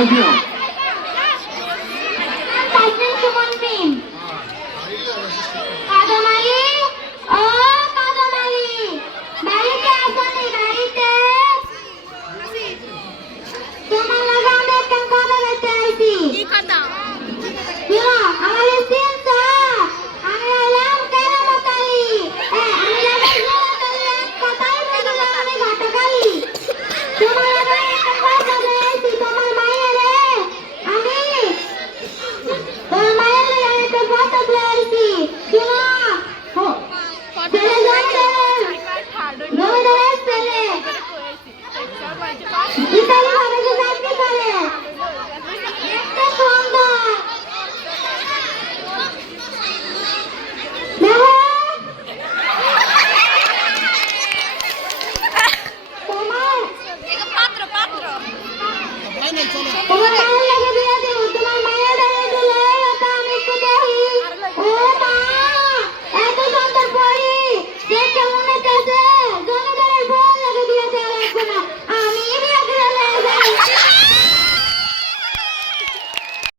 campeão. তোমার পাত্র